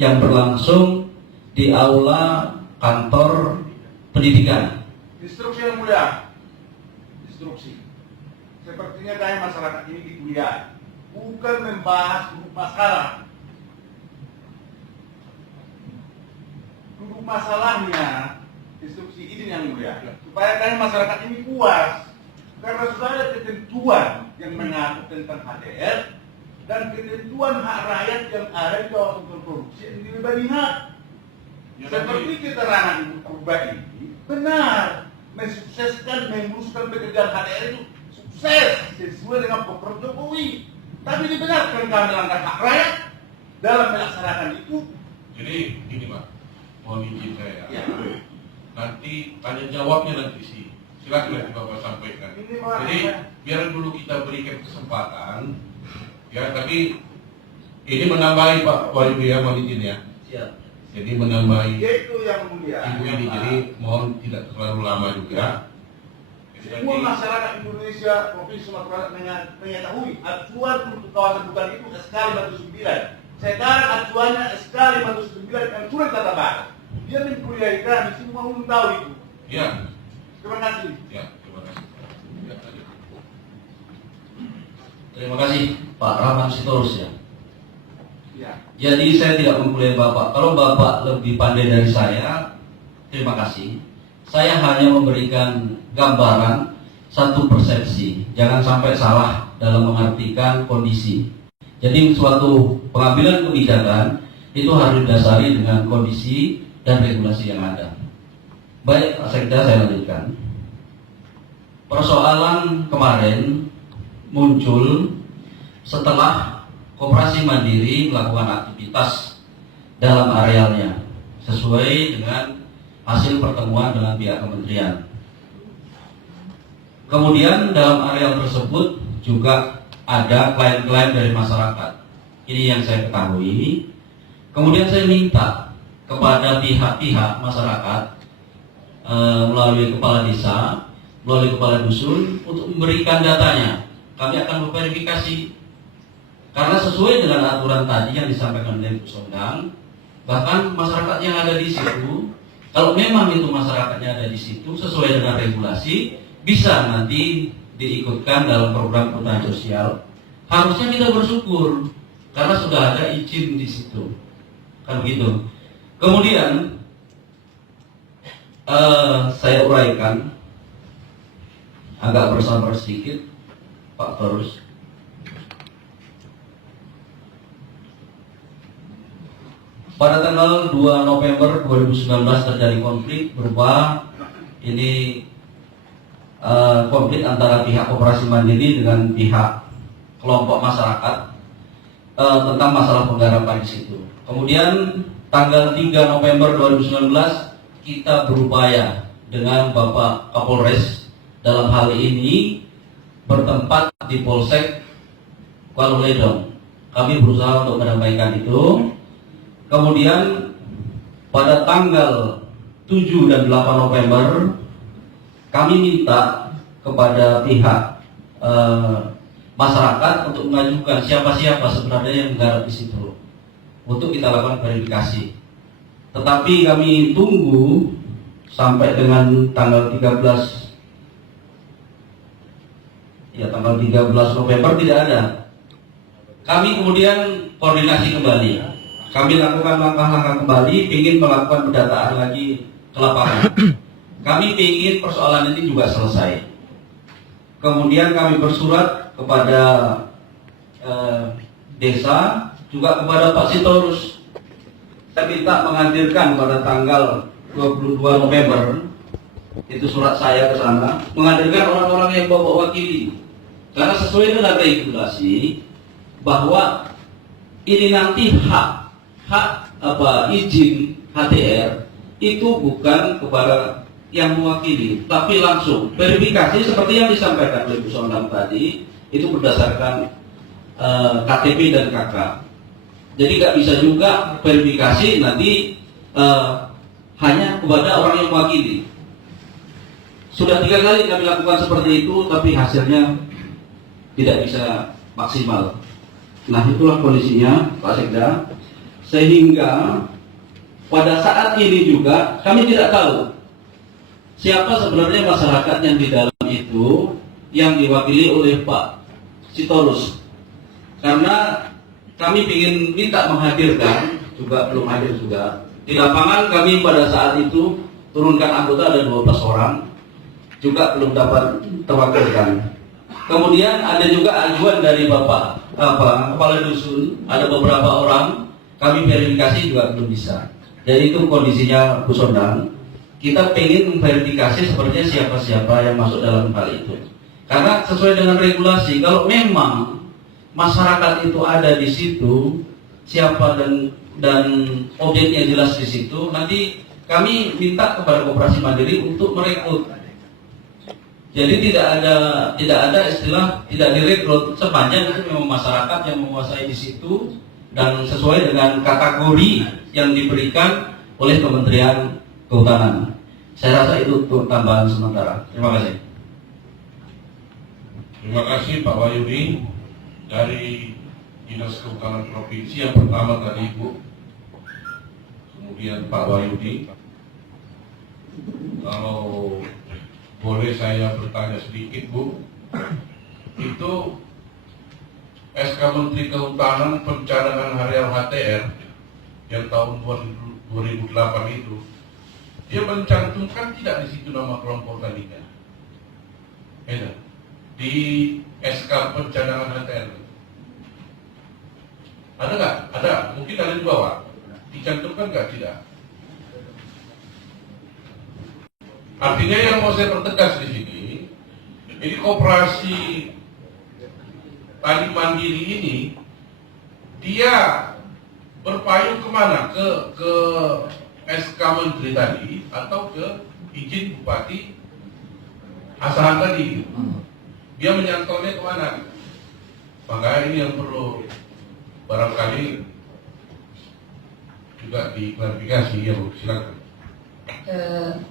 yang berlangsung di aula kantor pendidikan. Instruksi yang mulia, instruksi. Sepertinya kaya masyarakat ini di kuliah, bukan membahas duduk masalah. Duduk masalahnya, instruksi ini yang mulia, supaya kaya masyarakat ini puas. Karena sudah ada ketentuan yang mengatur tentang HTR dan ketentuan hak rakyat yang ada di kawasan produksi yang dilebani hak. Seperti keterangan Ibu Purba ini benar, mensukseskan, memuluskan pekerjaan HTR itu sukses sesuai dengan program Jokowi. Tapi dibenarkan kami melanggar hak rakyat dalam melaksanakan itu. Jadi ini Pak, mohon izin saya. Ya. Nanti tanya jawabnya nanti sih. Silakan nanti Bapak sampaikan. Jadi biar dulu kita berikan kesempatan. Ya, tapi ini menambahi Pak Wahyu ya, mohon izin ya. Siap. Jadi menambahi Itu yang mulia. ibu ini, jadi mohon tidak terlalu lama juga. Jadi Semua nanti masyarakat Indonesia Provinsi Sumatera Barat mengetahui acuan untuk kawasan bukan itu SK 59. Sekarang acuannya SK 59 yang sudah kata Barat. Dia mengkuliahi kami, semua umum tahu itu. ya, Terima kasih. ya, terima kasih. Ya, lanjut. Terima kasih Pak Rahman Sitorus ya. Ya. Jadi saya tidak memulai Bapak. Kalau Bapak lebih pandai dari saya, terima kasih. Saya hanya memberikan gambaran satu persepsi. Jangan sampai salah dalam mengartikan kondisi. Jadi suatu pengambilan kebijakan itu harus didasari dengan kondisi dan regulasi yang ada. Baik, Pak Sekda, saya lanjutkan. Persoalan kemarin muncul setelah Koperasi Mandiri melakukan aktivitas dalam arealnya sesuai dengan hasil pertemuan dengan pihak kementerian. Kemudian dalam areal tersebut juga ada klaim-klaim dari masyarakat. Ini yang saya ketahui. Kemudian saya minta kepada pihak-pihak masyarakat melalui kepala desa, melalui kepala dusun untuk memberikan datanya. Kami akan memverifikasi. Karena sesuai dengan aturan tadi yang disampaikan oleh Bu Sondang, bahkan masyarakat yang ada di situ, kalau memang itu masyarakatnya ada di situ sesuai dengan regulasi, bisa nanti diikutkan dalam program perhutanan sosial. Harusnya kita bersyukur karena sudah ada izin di situ, kan begitu. Kemudian saya uraikan agak bersabar sedikit, Pak Terus. Pada tanggal 2 November 2019 terjadi konflik berupa ini konflik antara pihak Koperasi Mandiri dengan pihak kelompok masyarakat tentang masalah penggarapan di situ. Kemudian tanggal 3 November 2019 kita berupaya dengan Bapak Kapolres dalam hal ini bertempat di Polsek Waluledong. Kami berusaha untuk mendamaikan itu. Kemudian pada tanggal 7 dan 8 November kami minta kepada pihak masyarakat untuk mengajukan siapa-siapa sebenarnya yang menggarap di situ untuk kita lakukan verifikasi. Tetapi kami tunggu sampai dengan tanggal 13 November tidak ada. Kami kemudian koordinasi kembali. Kami lakukan langkah-langkah kembali, ingin melakukan pendataan lagi ke lapangan. Kami ingin persoalan ini juga selesai. Kemudian kami bersurat kepada desa, juga kepada Pak Sitorus. Saya minta menghadirkan pada tanggal 22 November, itu surat saya ke sana, menghadirkan orang-orang yang bawa wakili. Karena sesuai dengan regulasi bahwa ini nanti hak izin HTR itu bukan kepada yang mewakili, tapi langsung verifikasi seperti yang disampaikan oleh Bu Sondang tadi, itu berdasarkan KTP dan KK. Jadi nggak bisa juga verifikasi nanti hanya kepada orang yang mewakili. Sudah 3 kali kami lakukan seperti itu, tapi hasilnya tidak bisa maksimal. Nah, itulah kondisinya, Pak Sekda. Sehingga pada saat ini juga kami tidak tahu siapa sebenarnya masyarakat yang di dalam itu yang diwakili oleh Pak Sitorus. Karena kami ingin minta menghadirkan, juga belum hadir juga. Di lapangan kami pada saat itu turunkan anggota ada 12 orang, juga belum dapat terwakilkan. Kemudian ada juga ajuan dari Bapak Kepala Dusun, ada beberapa orang, kami verifikasi juga belum bisa. Jadi itu kondisinya Bu Sondang. Kita ingin memverifikasi sebenarnya siapa-siapa yang masuk dalam hal itu. Karena sesuai dengan regulasi, kalau memang masyarakat itu ada di situ, siapa dan objeknya jelas di situ, nanti kami minta kepada Koperasi Mandiri untuk merekrut. Jadi tidak ada istilah tidak direkrut, sepanjang itu memang masyarakat yang menguasai di situ dan sesuai dengan kategori yang diberikan oleh Kementerian Kehutanan. Saya rasa itu untuk tambahan sementara. Terima kasih. Terima kasih Pak Wahyudi dari Dinas Kehutanan Provinsi. Yang pertama tadi Ibu, kemudian Pak Wahyudi. Kalau boleh saya bertanya sedikit Bu, itu SK Menteri Kehutanan Pencadangan Harian HTR yang tahun 2008 itu, dia mencantumkan tidak di situ nama kelompok tadinya. Di SK Pencadangan HTR ada nggak? Ada, mungkin ada di bawah. Dicantumkan nggak? Tidak. Artinya yang mau saya pertegas di sini, ini koperasi tani mandiri ini, dia berpayung kemana? Ke SK Menteri tadi atau ke izin Bupati Asahan tadi? Dia menyantolnya kemana? Maka ini yang perlu barangkali juga diklarifikasi ya Bu, silakan.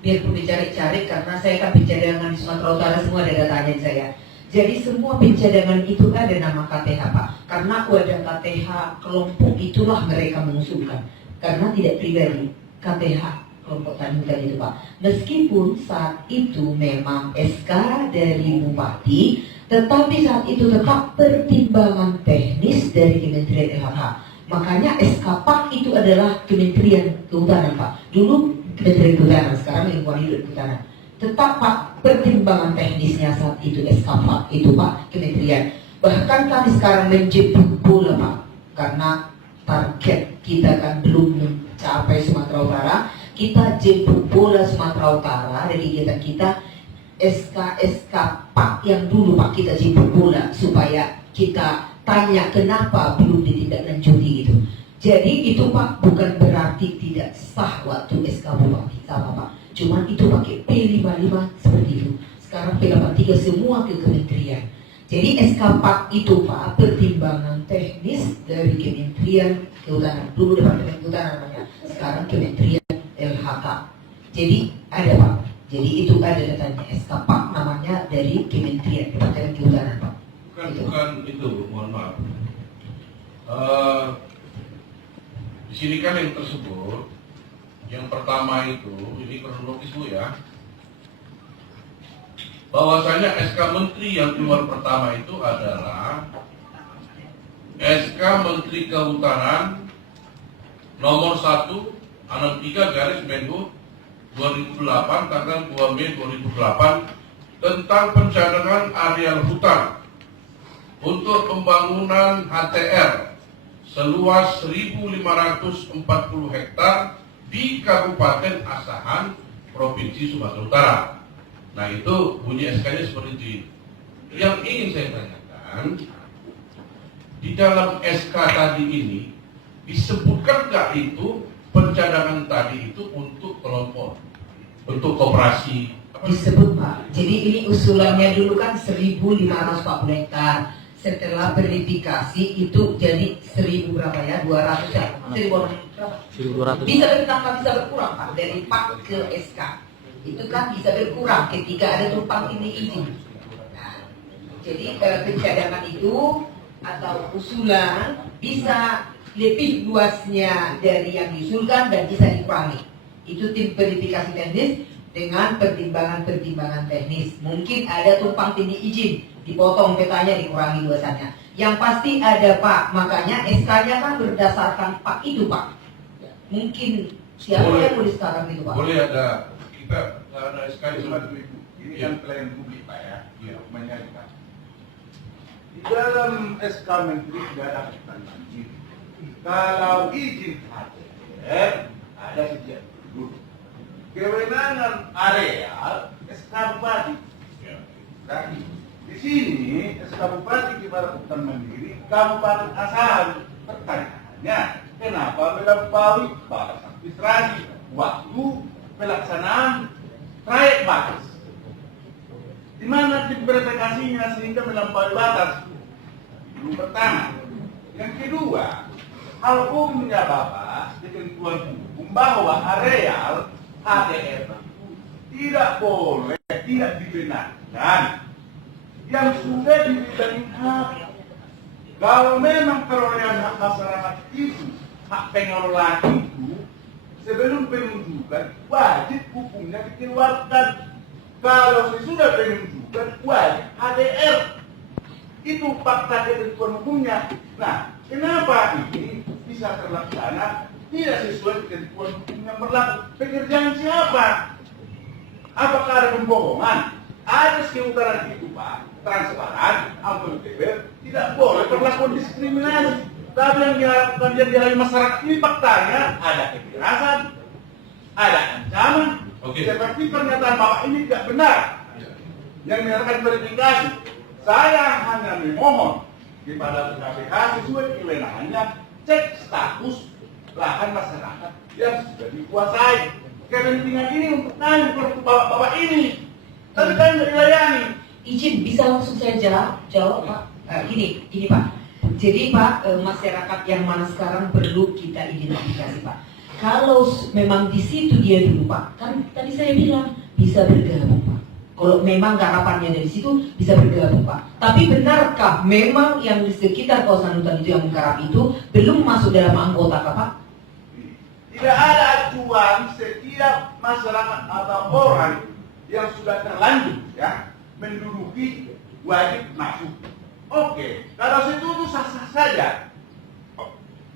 Biarpun dicari-cari karena saya kan pencadangan di Sumatera Utara semua ada datanya saya. Jadi semua pencadangan itu ada nama KTH Pak. Karena wadah KTH kelompok itulah mereka mengusulkan. Karena tidak pribadi KTH kelompok tani hutan itu Pak. Meskipun saat itu memang SK dari Bupati, tetapi saat itu tetap pertimbangan teknis dari Kementerian LHK. Makanya SK PAK itu adalah Kementerian Kehutanan Pak. Dulu Kementerian Kehutanan, sekarang Lingkungan Hidup dan Kehutanan. Tetap Pak, pertimbangan teknisnya saat itu SK PAK itu Pak, Kementerian. Bahkan kami sekarang menjemput bola Pak, karena target kita kan belum mencapai Sumatera Utara. Kita jemput bola Sumatera Utara dari kegiatan kita SK PAK yang dulu Pak kita jemput bola supaya kita tanya kenapa belum ditindaklanjuti gitu. Jadi itu Pak bukan berarti tidak sah waktu SK Bupati sama Pak. Cuman itu pakai P55 seperti itu. Sekarang P83 semua ke kementerian. Jadi SK PAK itu Pak pertimbangan teknis dari Kementerian Kehutanan. Dulu Departemen Kehutanan namanya. Sekarang Kementerian LHK. Jadi ada Pak. Jadi itu ada datanya SK PAK namanya dari Kementerian Departemen Kehutanan Pak. Bukan itu, mohon maaf. Di sini kan yang tersebut, yang pertama itu, ini kronologis Bu ya, bahwasanya SK Menteri yang keluar pertama itu adalah SK Menteri Kehutanan nomor 163 garis Menhub 2008 tanggal 2 Mei 2008 tentang pencadangan areal hutan untuk pembangunan HTR seluas 1.540 hektar di Kabupaten Asahan, Provinsi Sumatera Utara. Nah itu bunyi SK-nya seperti itu. Yang ingin saya tanyakan, di dalam SK tadi ini disebutkan nggak itu pencadangan tadi itu untuk kelompok, untuk koperasi? Disebut Pak. Jadi ini usulannya dulu kan 1.540 hektar. Setelah verifikasi itu jadi 1.000 berapa ya? 200 ya? 1.200. Bisa bertambah, bisa berkurang Pak. Dari PAK ke SK. Itu kan bisa berkurang ketika ada tumpang tindih izin. Nah, jadi pencadangan itu atau usulan bisa lebih luasnya dari yang diusulkan dan bisa dikurangi. Itu tim verifikasi teknis dengan pertimbangan-pertimbangan teknis. Mungkin ada tumpang tindih izin, dipotong petanya, dikurangi luasannya. Yang pasti ada Pak, makanya SK-nya kan berdasarkan Pak itu Pak. Mungkin siapa yang boleh sekarang itu Pak? Boleh ada kita ada sekali Cuma surat. itu. Ini kan pelayan publik Pak ya. Iya. Menyalurkan. Di dalam SK Menteri tidak ada kaitan banjir. Kalau izin HTR ada sejak dulu. Kewenangan areal SK Bupati. Ya. Nah, di sini SK Bupati Kibarat Hutan Mandiri Kabupaten asal. Pertanyaannya, kenapa melampaui batas administrasi waktu pelaksanaan trayek batas? Di mana interpretasinya sehingga melampaui batas? Yang pertama. Yang kedua, hal umumnya Bapak di ketentuan hukum bahwa areal HTR tidak boleh, tidak dibenarkan yang sudah dibidangi hak. Kalau memang perolehan hak masyarakat itu, hak pengelolaan itu, sebelum penunjukan wajib hukumnya dikeluarkan. Kalau sesudah penunjukan wajib HTR. Itu fakta ketentuan hukumnya. Nah, kenapa ini bisa terlaksana tidak sesuai ketentuan hukum yang berlaku? Pekerjaan siapa? Apakah ada pembohongan? Ada sekiutaran itu Pak, transparan, akuntabel, tidak boleh perlakuan diskriminasi. Tapi yang diharapkan yang dialami masyarakat ini faktanya ada kekerasan, ada ancaman. Oke. Seperti pernyataan Bapak ini tidak benar. Yang menyatakan verifikasi, saya hanya memohon kepada KPH sesuai kewenangannya cek status lahan masyarakat yang sudah dikuasai. Kepentingan ini untuk kami, untuk bapak-bapak ini. Tapi kami tidak dilayani. Izin bisa langsung saya jawab Pak. Gini Pak. Jadi Pak, masyarakat yang mana sekarang perlu kita identifikasi Pak. Kalau memang di situ dia dulu Pak, kan tadi saya bilang bisa bergabung Pak. Kalau memang garapannya dari situ bisa bergabung Pak. Tapi benarkah memang yang di sekitar kawasan hutan itu yang menggarap itu belum masuk dalam anggota Pak? Tidak ada acuan setiap masyarakat atau orang yang sudah terlanjur ya menduduki wajib masuk. Oke, kalau situ itu sah-sah saja.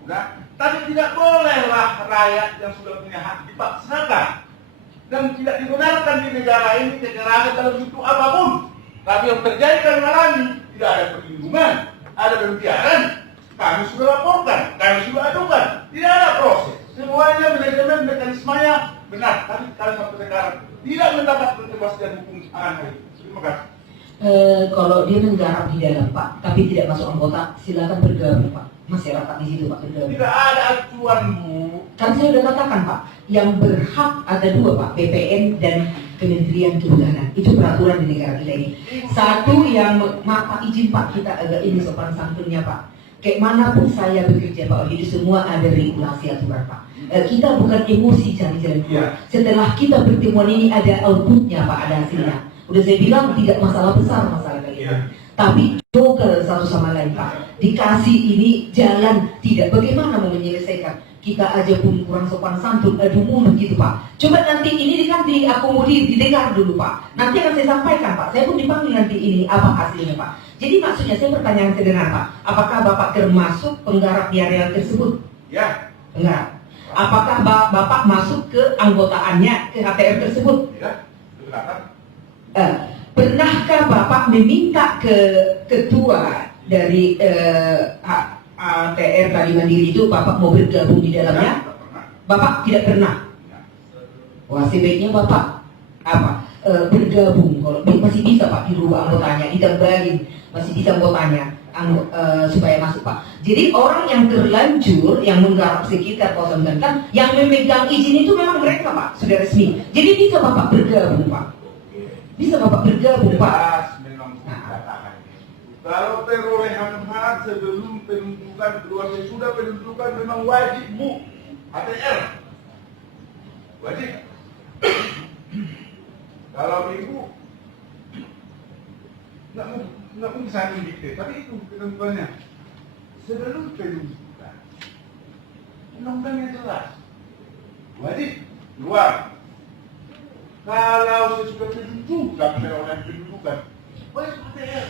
Udah, tapi tidak bolehlah rakyat yang sudah punya hak dipaksakan dan tidak dibenarkan di negara ini kekerasan dalam bentuk apapun. Tapi yang terjadi kami alami tidak ada perlindungan, ada pembiaran. Kami sudah laporkan, kami sudah adukan, tidak ada proses. Semuanya manajemen mekanismenya benar, tapi kami sampai sekarang tidak mendapat kepastian hukum akan hal itu. Terima kasih. Kalau dia menggarap di dalam Pak, tapi tidak masuk anggota, silakan bergabung Pak. Masyarakat di situ Pak bergabung. Tidak ada acuan Bu. Kan saya sudah katakan Pak, yang berhak ada dua Pak, BPN dan Kementerian Kehutanan. Itu peraturan di negara kita ini. Satu yang maaf Pak, izin Pak, kita agak ini sopan santunnya Pak. Kayak manapun saya bekerja Pak, itu semua ada regulasi aturan Pak. Kita bukan emosi cari jalan keluar. Setelah kita pertemuan ini ada outputnya Pak, ada hasilnya. Udah saya bilang tidak masalah besar masalah kali ini. Tapi juga satu sama lain Pak. Dikasih ini jalan tidak. Bagaimana mau menyelesaikan? Kita aja pun kurang sopan santun, adu mulut gitu Pak. Coba nanti ini kan diakomodir, didengar dulu Pak. Nanti akan saya sampaikan Pak. Saya pun dipanggil nanti ini apa hasilnya Pak. Jadi maksudnya saya pertanyaan sederhana Pak. Apakah Bapak termasuk penggarap di area tersebut? Ya. Enggak. Apakah Bapak masuk ke anggotaannya ke HTR tersebut? Ya. Silakan. Pernahkah Bapak meminta ke ketua dari HTR Bali Mandiri itu Bapak mau bergabung di dalamnya? Bapak tidak pernah. Wah, sebaiknya Bapak bergabung. Kalau masih bisa Pak dirubah anggotanya, ditambahin, masih bisa anggotanya supaya masuk Pak. Jadi orang yang terlanjur yang menggarap sekitar kawasan hutan kan, yang memegang izin itu memang mereka Pak, sudah resmi. Jadi bisa Bapak bergabung Pak. Bisa Bapak bergabung Pak. Memang dikatakan. Kalau perolehan hak sebelum penunjukan keluarga sudah penunjukan memang wajib Bu. HTR wajib. Kalau Ibu nggak mungkin saya mendikte, tapi itu ketentuannya sebelum penunjukan Undang-undangnya jelas. Wajib keluar. Kalau sesudah pendudukan, oleh pendudukan, wajib KTR.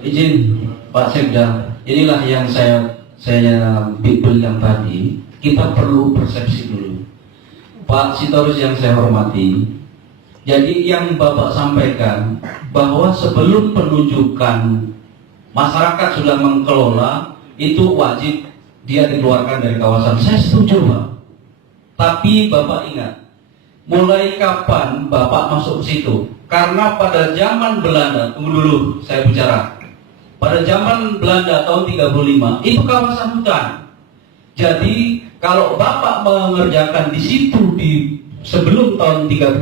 Izin Pak Sekda, inilah yang saya bilang tadi. Kita perlu persepsi dulu. Pak Sitorus yang saya hormati, jadi yang Bapak sampaikan bahwa sebelum penunjukan masyarakat sudah mengelola, itu wajib dia dikeluarkan dari kawasan. Saya setuju Pak. Tapi Bapak ingat, mulai kapan Bapak masuk ke situ? Karena pada zaman Belanda, tunggu dulu saya bicara. Pada zaman Belanda tahun 35, itu kawasan hutan. Jadi kalau Bapak mengerjakan di situ sebelum tahun 35,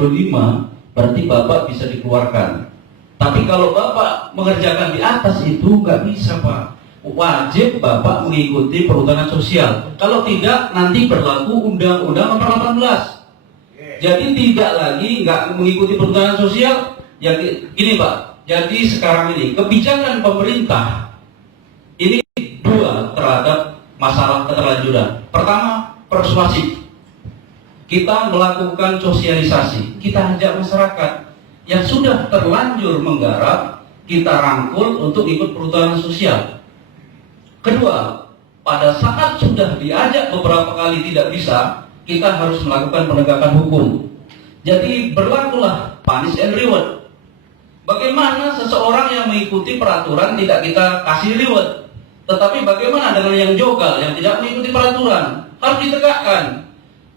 berarti Bapak bisa dikeluarkan. Tapi kalau Bapak mengerjakan di atas itu nggak bisa Pak. Wajib Bapak mengikuti perhutanan sosial. Kalau tidak, nanti berlaku Undang-Undang Nomor 18. Jadi tidak lagi nggak mengikuti perhutanan sosial. Ya gini Pak. Jadi sekarang ini kebijakan pemerintah ini dua terhadap masalah keterlanjuran. Pertama, persuasif. Kita melakukan sosialisasi. Kita ajak masyarakat yang sudah terlanjur menggarap, kita rangkul untuk ikut perhutanan sosial. Kedua, pada saat sudah diajak beberapa kali tidak bisa, kita harus melakukan penegakan hukum. Jadi berlakulah punish and reward. Bagaimana seseorang yang mengikuti peraturan tidak kita kasih reward, tetapi bagaimana dengan yang jogal, yang tidak mengikuti peraturan, harus ditegakkan.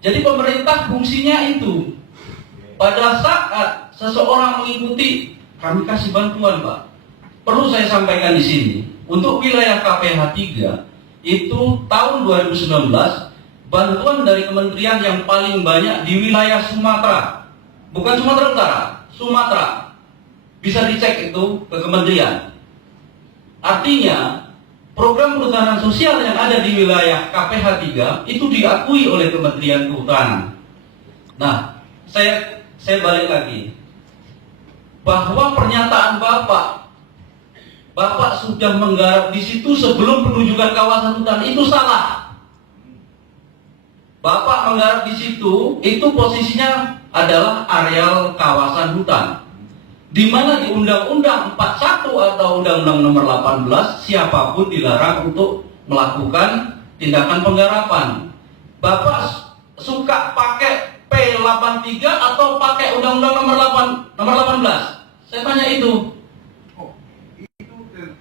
Jadi pemerintah fungsinya itu. Pada saat seseorang mengikuti, kami kasih bantuan Pak. Perlu saya sampaikan di sini. Untuk wilayah KPH 3 itu tahun 2019 bantuan dari kementerian yang paling banyak di wilayah Sumatera, bukan Sumatera Utara, Sumatera. Bisa dicek itu ke kementerian. Artinya program perhutanan sosial yang ada di wilayah KPH 3 itu diakui oleh Kementerian Kehutanan. Nah, saya balik lagi bahwa pernyataan Bapak sudah menggarap di situ sebelum penunjukan kawasan hutan, itu salah. Bapak menggarap di situ, itu posisinya adalah areal kawasan hutan. Di mana di Undang-Undang 41 atau Undang-Undang Nomor 18, siapapun dilarang untuk melakukan tindakan penggarapan. Bapak suka pakai P83 atau pakai Undang-Undang Nomor 18? Saya tanya itu.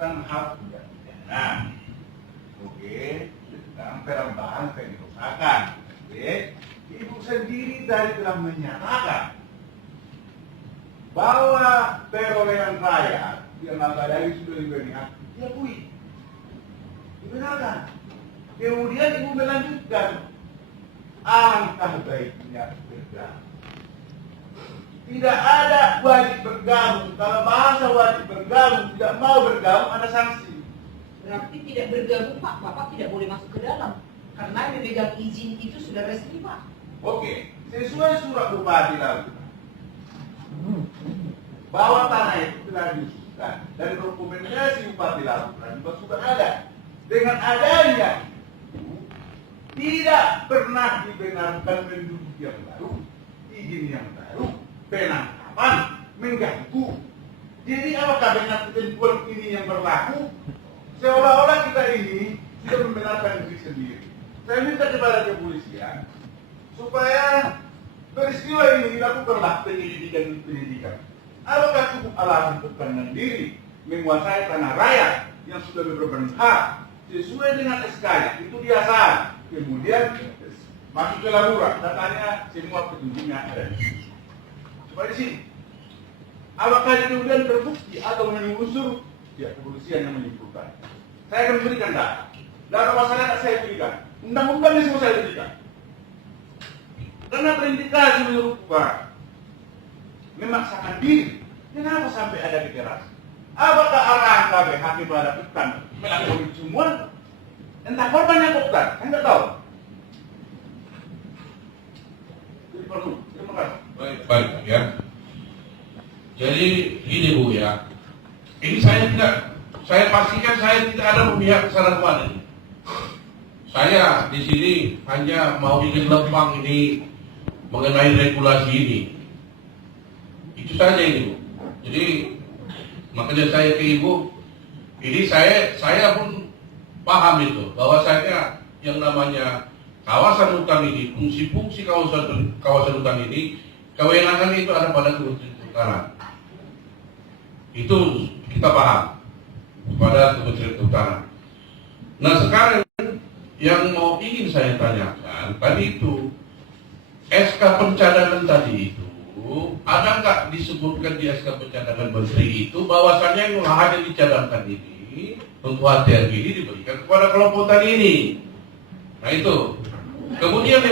Tentang hak pidana, tentang perambahan kerusakan. Ibu sendiri tadi telah menyatakan bahwa perolehan rakyat yang lagi sudah diberi hak diakui, dibenarkan. Kemudian ibu melanjutkan, alangkah baiknya bergabung. Tidak ada wajib bergabung. Kalau bahasa wajib bergabung, tidak mau bergabung, ada sanksi. Berarti tidak bergabung Pak, Bapak tidak boleh masuk ke dalam. Karena yang memegang izin itu sudah resmi Pak. Oke, sesuai surat bupati lalu, bahwa tanah itu telah diusulkan dan rekomendasi bupati lalu juga sudah ada. Dengan adanya tidak pernah dibenarkan penduduk yang baru, izin yang baru, penangkapan, mengganggu. Jadi apakah dengan ketentuan ini yang berlaku? Seolah-olah kita ini sudah membenarkan diri sendiri. Saya minta kepada kepolisian supaya peristiwa ini dilakukanlah penyelidikan. Apakah cukup alasan berkenan diri menguasai tanah rakyat yang sudah berbenhak sesuai dengan SK itu biasa. Kemudian masuk ke laporan, datanya semua petunjuknya ada di sini. Di sini. Apakah kemudian terbukti atau menyusur? Ya, kepolisian yang menyimpulkan. Saya akan berikan data. Data masyarakat saya berikan. Undang-undangnya semua saya berikan. Karena terindikasi menurut Pak memaksakan diri. Kenapa sampai ada kekerasan? Apakah arahan KPH kepada hutan melakukan semua? Entah korbannya hutan, saya nggak tahu. Jadi perlu. Terima kasih. Baik ya. Jadi gini Bu ya, ini saya pastikan saya tidak ada memihak ke sana kemana. saya di sini hanya mau ingin lempang ini mengenai regulasi ini. Itu saja ini, Bu. Jadi makanya saya ke Ibu, ini saya pun paham itu bahwasanya yang namanya kawasan hutan ini, fungsi-fungsi kawasan hutan ini, kewenangan itu ada pada Kementerian Kehutanan. Itu kita paham pada Kementerian Kehutanan. Nah sekarang yang mau ingin saya tanyakan tadi itu SK pencadangan tadi itu ada nggak disebutkan di SK pencadangan Menteri itu bahwasannya yang lahan yang dicadangkan ini untuk HTR ini diberikan kepada kelompok tani ini. Nah itu. Kemudian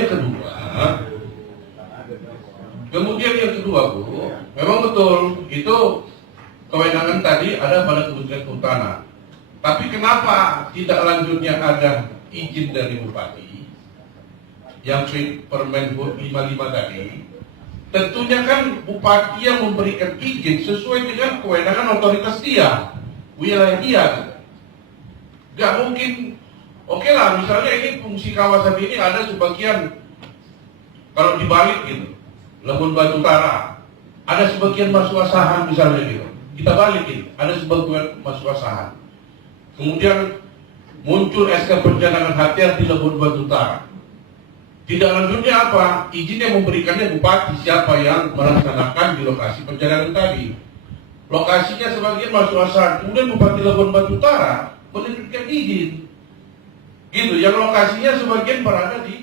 yang kedua, Bu, memang betul itu kewenangan tadi ada pada Kementerian Kehutanan. Tapi kenapa tidak lanjutnya ada izin dari Bupati yang Permen 55 tadi? Tentunya kan Bupati yang memberikan izin sesuai dengan kewenangan otoritas dia, wilayah dia. Gak mungkin, oke lah misalnya ini fungsi kawasan ini ada sebagian, kalau dibalik gitu, Labuan Batu Utara, ada sebagian Masuasahan misalnya gitu, kita balikin, ada sebagian Masuasahan. Kemudian muncul SK pencadangan HTR di Labuan Batu Utara. Tidak lanjutnya apa? Izin yang memberikannya Bupati, siapa yang melaksanakan di lokasi pencadangan tadi. Lokasinya sebagian Masuasahan, kemudian Bupati Labuan Batu Utara menerbitkan izin. Gitu, yang lokasinya sebagian berada di